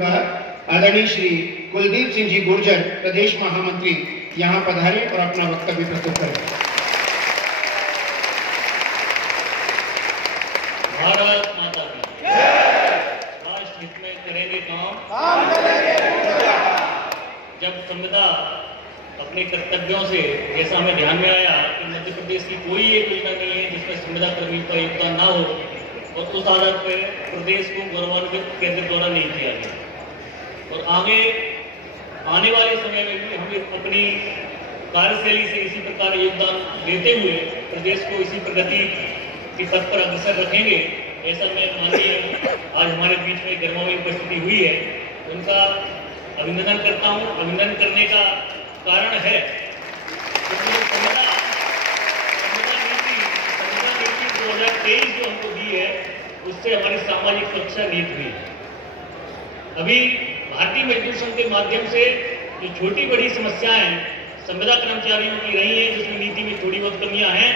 आदरणीय श्री कुलदीप सिंह जी गुर्जर, प्रदेश महामंत्री, यहाँ पधारे और अपना वक्तव्य प्रस्तुत करें। भारत माता की राष्ट्र हित में करेंगे काम जब संविदा अपने कर्तव्यों से, जैसा हमें ध्यान में आया कि मध्य प्रदेश की कोई एक योजना नहीं है जिसमें संविदा कर्मी का योगदान ना हो, और उस आधार पर प्रदेश को गौरवान्वित केंद्र द्वारा नहीं किया गया। और आगे आने वाले समय में भी हम अपनी कार्यशैली से इसी प्रकार योगदान देते हुए प्रदेश को इसी प्रगति की पथ पर अग्रसर रखेंगे। ऐसा मैं माननीय आज हमारे बीच में गर्मावी उपस्थिति हुई है, उनका अभिनंदन करता हूँ। अभिनंदन करने का कारण है संविदा नीति 2023 जो हमको दी है, उससे हमारी सामाजिक सुरक्षा नीति हुई। अभी भारतीय मजदूर संघ के माध्यम से जो छोटी बड़ी समस्याएं संविदा कर्मचारियों की रही हैं, जिसमें नीति में थोड़ी बहुत कमियां हैं,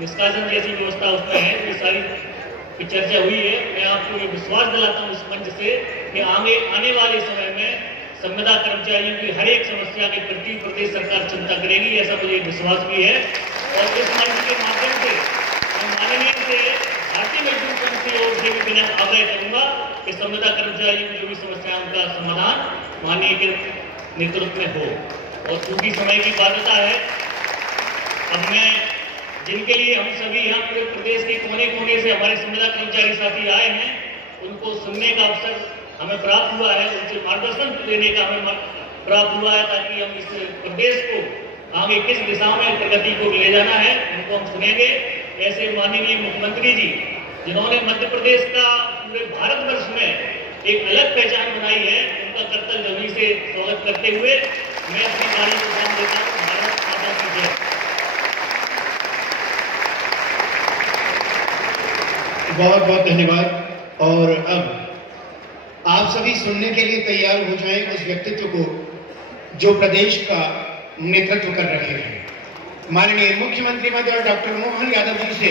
निष्कासन जैसी व्यवस्था उसमें है, ये सारी की चर्चा हुई है। मैं आपको ये विश्वास दिलाता हूँ इस मंच से कि आने वाले समय में संविदा कर्मचारियों की हर एक समस्या के प्रति प्रदेश सरकार चिंता करेगी, ऐसा मुझे विश्वास भी है। और इस मंच के माध्यम से मैं माननीय से भारतीय मजदूर संघ की ओर से भी मैं आग्रह करूंगा कि संविदा कर्मचारियों की जो भी समस्या उनका समाधान माननीय के नेतृत्व में हो। और चूंकि समय की बाध्यता है, अब मैं जिनके लिए हम सभी यहाँ पूरे प्रदेश के कोने कोने से हमारे संविदा कर्मचारी साथी आए हैं, उनको सुनने का अवसर हमें प्राप्त हुआ है, उनसे मार्गदर्शन लेने का हमें प्राप्त हुआ है, ताकि हम इस प्रदेश को आगे किस दिशा में प्रगति को ले जाना है उनको हम सुनेंगे। ऐसे माननीय मुख्यमंत्री जी, जिन्होंने मध्य प्रदेश का पूरे भारतवर्ष में एक अलग पहचान बनाई है, उनका कर्तव्य ध्वनि से स्वागत करते हुए मैं अपनी गाड़ी को ध्यान देता हूँ। भारत माता की जय। बहुत बहुत धन्यवाद। और अब आप सभी सुनने के लिए तैयार हो जाएं उस व्यक्तित्व को जो प्रदेश का नेतृत्व कर रहे हैं। माननीय मुख्यमंत्री महोदय डॉक्टर मोहन यादव जी से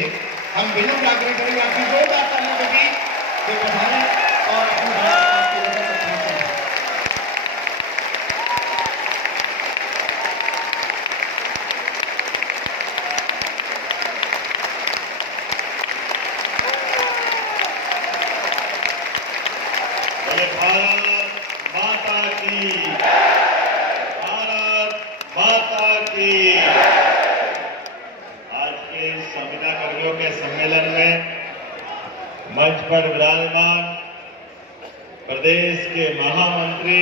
हम विनम्र आग्रह करेंगे आपकी जोरदार तालियों के बीच कि पधारें और अपनी बात आपके लोगों तक पहुंचाएं। भारत माता की, भारत माता की। आज के संविदा कर्मियों के सम्मेलन में मंच पर विराजमान प्रदेश के महामंत्री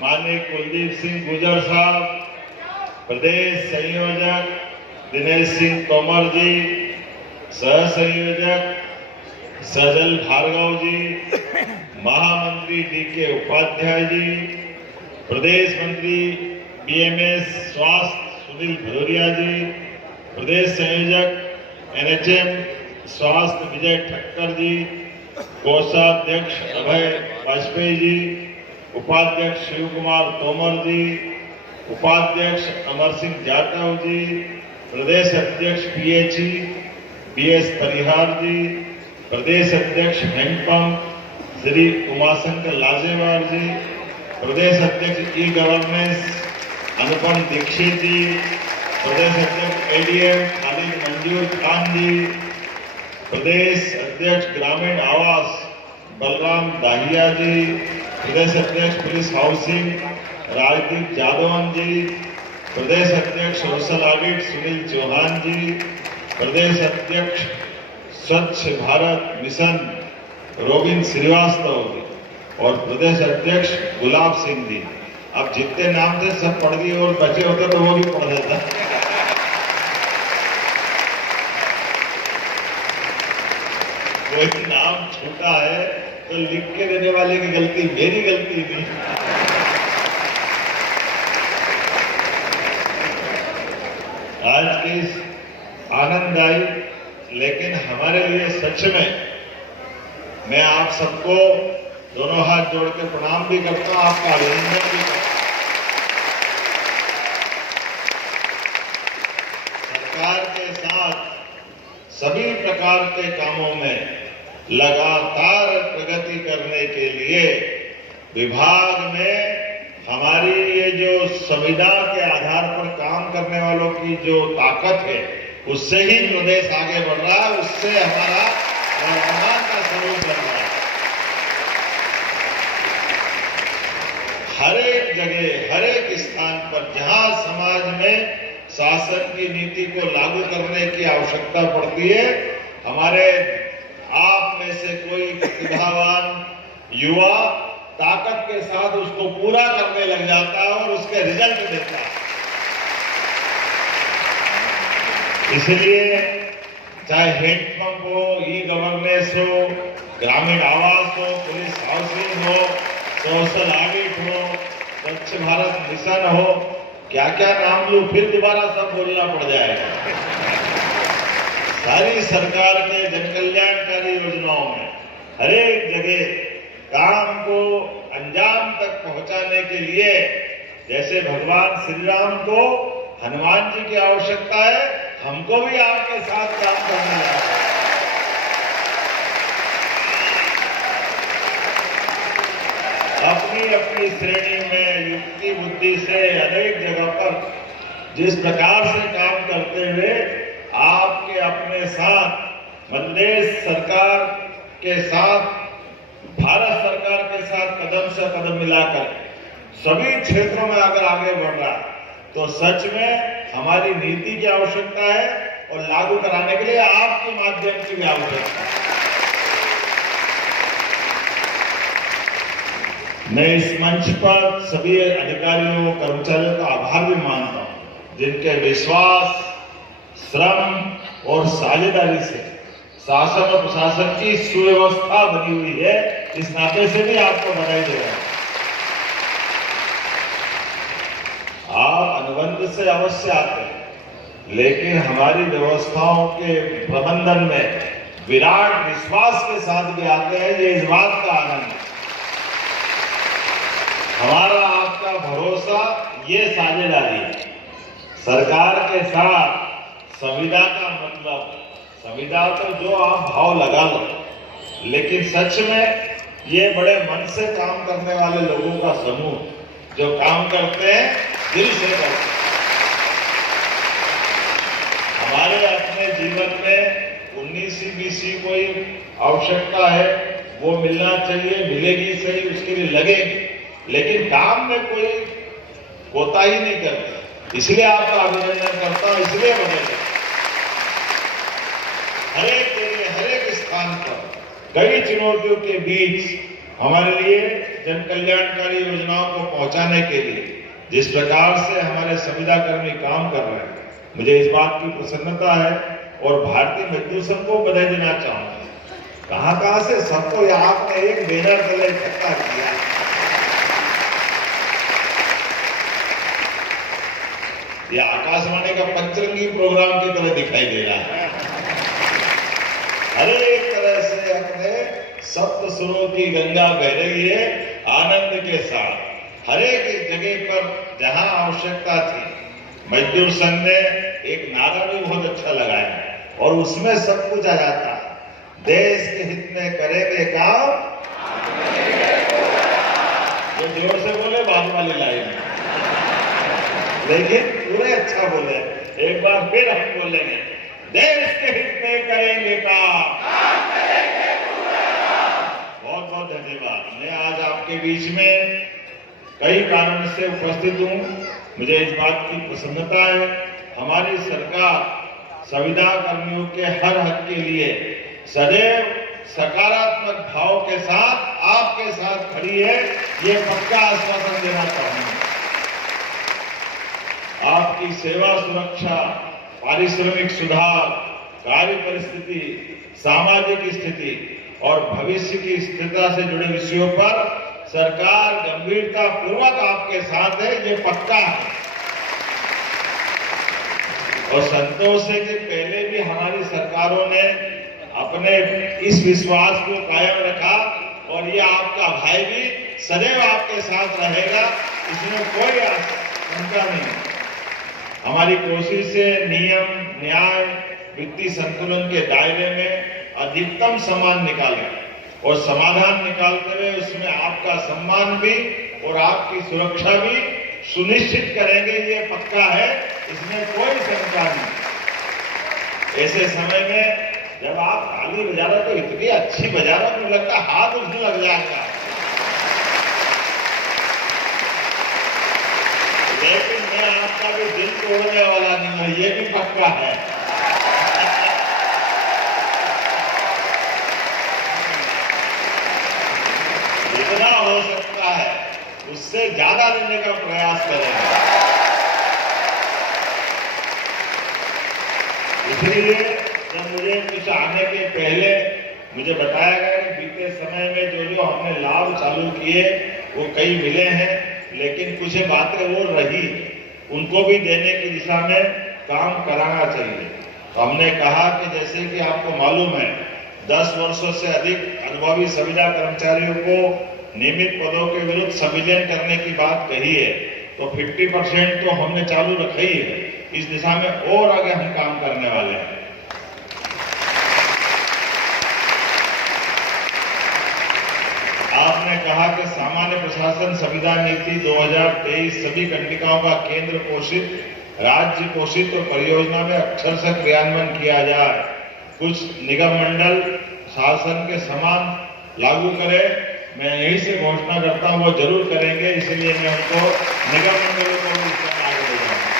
माननीय कुलदीप सिंह गुर्जर साहब, प्रदेश संयोजक दिनेश सिंह तोमर जी, सह संयोजक सजल भार्गव जी, महामंत्री डीके उपाध्याय जी, प्रदेश मंत्री बीएमएस स्वास्थ्य सुनील भदौरिया जी, प्रदेश संयोजक एनएचएम स्वास्थ्य विजय ठक्कर जी, कोषाध्यक्ष अभय वाजपेयी जी, उपाध्यक्ष शिव कुमार तोमर जी, उपाध्यक्ष अमर सिंह जाटव जी, प्रदेश अध्यक्ष पीएचई बीएस परिहार जी, प्रदेश अध्यक्ष हैंडपंप श्री उमाशंकर लाजेवार जी, प्रदेश अध्यक्ष ई गवर्नेंस अनुपम दीक्षित जी, प्रदेश अध्यक्ष एडीएम खालिद मंजूर खान जी, प्रदेश अध्यक्ष ग्रामीण आवास बलराम दाहिया जी, प्रदेश अध्यक्ष पुलिस हाउसिंग राजदीप जादवन जी, प्रदेश अध्यक्ष सोशल ऑडिट सुनील चौहान जी, प्रदेश अध्यक्ष स्वच्छ भारत मिशन रोबिन श्रीवास्तव जी और प्रदेश अध्यक्ष गुलाब सिंह जी। अब जितने नाम थे सब पढ़ दिए और बचे होते तो वो भी पढ़ देता। कोई नाम छूटा है तो लिख के देने वाले की गलती, मेरी गलती नहीं। आज की इस आनंददायी लेकिन हमारे लिए सच में मैं आप सबको दोनों हाथ जोड़ के प्रणाम भी करता हूं, आपका अभिनंदन भी करता हूं। सरकार के साथ सभी प्रकार के कामों में लगातार प्रगति करने के लिए विभाग में हमारी ये जो संविदा के आधार पर काम करने वालों की जो ताकत है, उससे ही प्रदेश आगे बढ़ रहा है, उससे हमारा वर्तमान का स्वरूप बन रहा है। हर एक जगह, हर एक स्थान पर जहां समाज में शासन की नीति को लागू करने की आवश्यकता पड़ती है, हमारे आप में से कोई प्रतिभावान युवा ताकत के साथ उसको पूरा करने लग जाता है और उसके रिजल्ट देता है। इसलिए चाहे हैंडपंप हो, ई गवर्नेंस हो, ग्रामीण आवास हो, पुलिस हाउसिंग हो, सोशल ऑडिट हो, स्वच्छ भारत मिशन हो, क्या क्या नाम लूं, फिर दोबारा सब बोलना पड़ जाएगा। सारी सरकार के जन कल्याणकारी योजनाओं में हर एक जगह काम को अंजाम तक पहुंचाने के लिए, जैसे भगवान श्री राम को हनुमान जी की आवश्यकता है, हमको भी आपके साथ काम करना है। अपनी अपनी श्रेणी में युक्ति बुद्धि से अनेक जगह पर जिस प्रकार से काम करते हुए आपके अपने साथ मध्य प्रदेश सरकार के साथ, भारत सरकार के साथ कदम से कदम मिलाकर सभी क्षेत्रों में अगर आगे बढ़ रहा है, तो सच में हमारी नीति की आवश्यकता है और लागू कराने के लिए आपके माध्यम की भी आवश्यकता है। मैं इस मंच पर सभी अधिकारियों, कर्मचारियों का आभार भी मानता हूं, जिनके विश्वास, श्रम और साझेदारी से शासन और प्रशासन की सुव्यवस्था बनी हुई है। इस नाते से भी आपको बधाई दे रहा हूं। आप अनुबंध से अवश्य आते हैं, लेकिन हमारी व्यवस्थाओं के प्रबंधन में विराट विश्वास के साथ भी आते हैं। ये इस बात का आनंद है। हमारा आपका भरोसा, ये साझेदारी है। सरकार के साथ संविदा का मतलब, संविदा तो जो आप भाव लगा लो, लेकिन सच में ये बड़े मन से काम करने वाले लोगों का समूह जो काम करते हैं, दिल से करते हैं। हमारे अपने जीवन में 19-20 कोई आवश्यकता है, वो मिलना चाहिए, मिलेगी सही, उसके लिए लगेगी, लेकिन काम में कोई कोताही नहीं करता। इसलिए आपका अभिनंदन करता हूं, इसलिए बनेगा। हर एक जगह, हर एक स्थान पर कई चुनौतियों के बीच हमारे लिए जन कल्याणकारी योजनाओं को पहुंचाने के लिए जिस प्रकार से हमारे संविदा कर्मी काम कर रहे हैं, मुझे इस बात की प्रसन्नता है और भारतीय मजदूर संघ को बधाई देना चाहूंगा। कहां से सबको आपने एक बैनर तले इकट्ठा किया। यह आकाशवाणी का पंचरंगी प्रोग्राम की तरह दिखाई दे रहा है। हर एक तरह से अपने सप्त सुरों की गंगा बह रही है आनंद के साथ। हर एक जगह पर जहां आवश्यकता थी, मजदूर संघ ने एक नारा भी बहुत अच्छा लगाया और उसमें सब कुछ आ जाता है। देश के हित में करेंगे काम, जो जोर से बोले बाद वाली लाइन, लेकिन पूरे अच्छा बोले। एक बार फिर हम बोलेंगे, देश के हित में करेंगे काम। बहुत बहुत धन्यवाद। मैं आज आपके बीच में कई कारण से उपस्थित हूं। मुझे इस बात की प्रसन्नता है, हमारी सरकार संविदा कर्मियों के हर हक के लिए सदैव सकारात्मक भाव के साथ आपके साथ खड़ी है, ये पक्का आश्वासन देना चाहूंगा। आपकी सेवा सुरक्षा, पारिश्रमिक सुधार, कार्य परिस्थिति, सामाजिक स्थिति और भविष्य की स्थिरता से जुड़े विषयों पर सरकार गंभीरता पूर्वक आपके साथ है, ये पक्का है। और संतोष है कि पहले भी हमारी सरकारों ने अपने इस विश्वास को कायम रखा और ये आपका भाई भी सदैव आपके साथ रहेगा, इसमें कोई शंका नहीं। हमारी कोशिश है नियम, न्याय, वित्तीय संतुलन के दायरे में अधिकतम सम्मान निकालें और समाधान निकालते हुए उसमें आपका सम्मान भी और आपकी सुरक्षा भी सुनिश्चित करेंगे, ये पक्का है, इसमें कोई शंका नहीं। ऐसे समय में जब आप ताली बजा रहे तो इतनी अच्छी बजा रहे, मुझे लगता है हाथ उसमें लग जाएगा। लेकिन मैं आपका भी दिल तोड़ने वाला नहीं हूं, ये भी पक्का है। जितना हो सकता है उससे ज्यादा देने का प्रयास करेंगे। इसलिए जब मुझे कुछ आने के पहले मुझे बताया गया कि बीते समय में जो हमने लाभ चालू किए वो कई मिले हैं, लेकिन कुछ बातें वो रही, उनको भी देने की दिशा में काम कराना चाहिए। तो हमने कहा कि जैसे कि आपको मालूम है 10 वर्षों से अधिक अनुभवी संविदा कर्मचारियों को नियमित पदों के विरुद्ध संविलियन करने की बात कही है, तो 50% तो हमने चालू रखी है। इस दिशा में और आगे हम काम करने वाले हैं। आपने कहा कि सामान्य प्रशासन संविदा नीति 2023 सभी कंडिकाओं का केंद्र पोषित, राज्य पोषित और परियोजना में अक्षरशः क्रियान्वयन किया जाए। कुछ निगम मंडल शासन के समान लागू करे। मैं यही से घोषणा करता हूं वो जरूर करेंगे, इसलिए मैं उनको निगम मंडलों को भी इसमें आगे ले जाऊंगा।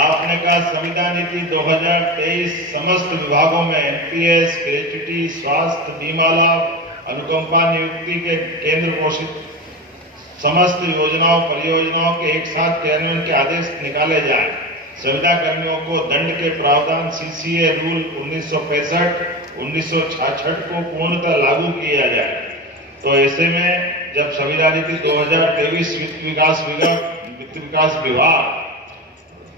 आपने कहा संविदा नीति 2023 समस्त विभागों में एनपीएस, ग्रेच्युटी, स्वास्थ्य बीमा लाभ, अनुकंपा नियुक्ति के केंद्र पोषित समस्त योजनाओं परियोजनाओं के एक साथ क्रियान्वयन के आदेश निकाले जाए। संविदा कर्मियों को दंड के प्रावधान सीसीए रूल 1965, 1966 को पूर्णतः लागू किया जाए। तो ऐसे में जब संविदा नीति 2023 वित्त विकास विभाग,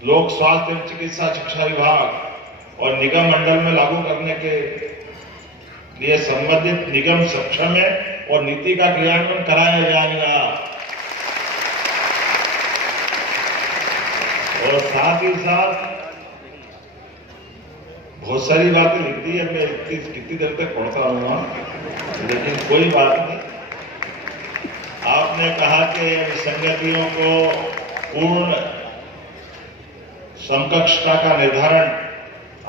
लोक स्वास्थ्य एवं चिकित्सा शिक्षा विभाग और निगम मंडल में लागू करने के लिए संबंधित निगम सक्षम है और नीति का क्रियान्वयन कराया जाएगा। और साथ ही साथ बहुत सारी बातें लिख दी है, मैं कितनी देर तक पढ़ता रहूंगा, लेकिन कोई बात नहीं। आपने कहा कि विसंगतियों को पूर्ण समकक्षता का निर्धारण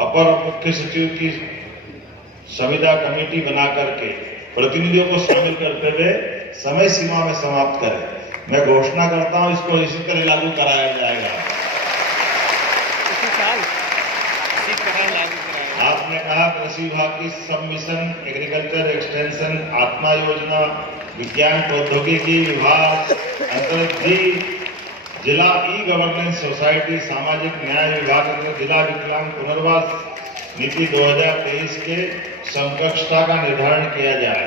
अपर मुख्य सचिव की संविदा कमेटी बना करके प्रतिनिधियों को शामिल करते हुए समय सीमा में समाप्त करें। मैं घोषणा करता हूं इसको इसी तरह लागू कराया जाएगा। आपने कहा कृषि विभाग की सब मिशन, एग्रीकल्चर एक्सटेंशन, आत्मा योजना, विज्ञान प्रौद्योगिकी विभाग अंतर्गत जिला ई गवर्नेंस सोसाइटी, सामाजिक न्याय विभाग अंतर्गत जिला विकलांग पुनर्वास नीति 2023 के समकक्षता का निर्धारण किया जाए।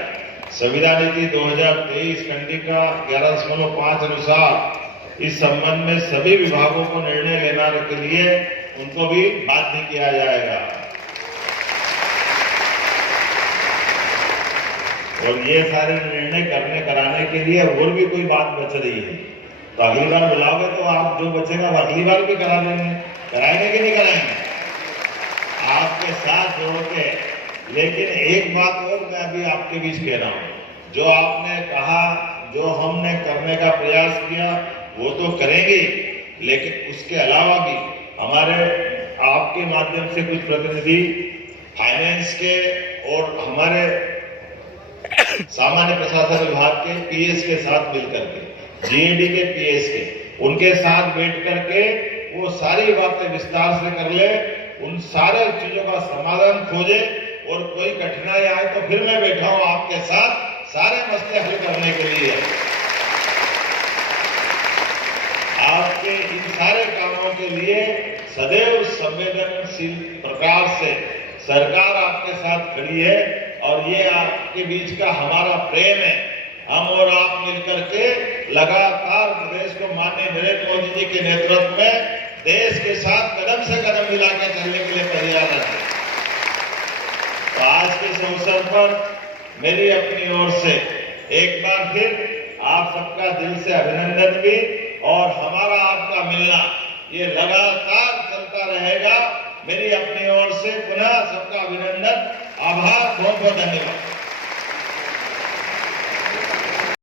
संविदा नीति 2023 खंडिका 11.5 अनुसार इस संबंध में सभी विभागों को निर्णय लेना के लिए उनको भी बाध्य किया जाएगा। और ये सारे निर्णय कराने के लिए और भी कोई बात बच रही है तो अगली बार बुलाओगे तो आप जो बचेगा वो अगली बार भी करा देंगे, कराएंगे कि नहीं कराएंगे आपके साथ जोड़ के। लेकिन एक बात और मैं अभी आपके बीच कह रहा हूं, जो आपने कहा, जो हमने करने का प्रयास किया वो तो करेंगे, लेकिन उसके अलावा भी हमारे आपके माध्यम से कुछ प्रतिनिधि फाइनेंस के और हमारे सामान्य प्रशासन विभाग के पीएस के साथ मिलकर के, जीएडी के पीएस के, उनके साथ बैठ करके वो सारी बातें विस्तार से कर ले, उन सारे चीजों का समाधान खोजे और कोई कठिनाई आए तो फिर मैं बैठा हूं आपके साथ सारे मसले हल करने के लिए। आपके इन सारे कामों के लिए सदैव संवेदनशील प्रकार से सरकार आपके साथ खड़ी है और ये आपके बीच का हमारा प्रेम है। हम और आप मिलकर के लगातार प्रदेश को माननीय नरेंद्र मोदी जी के नेतृत्व में देश के साथ कदम से कदम मिलाकर चलने के लिए तैयार है। तो आज के इस अवसर पर मेरी अपनी ओर से एक बार फिर आप सबका दिल से अभिनंदन भी, और हमारा आपका मिलना ये लगातार चलता रहेगा। मेरी अपनी ओर से पुनः सबका अभिनंदन। आभार, बहुत बहुत धन्यवाद।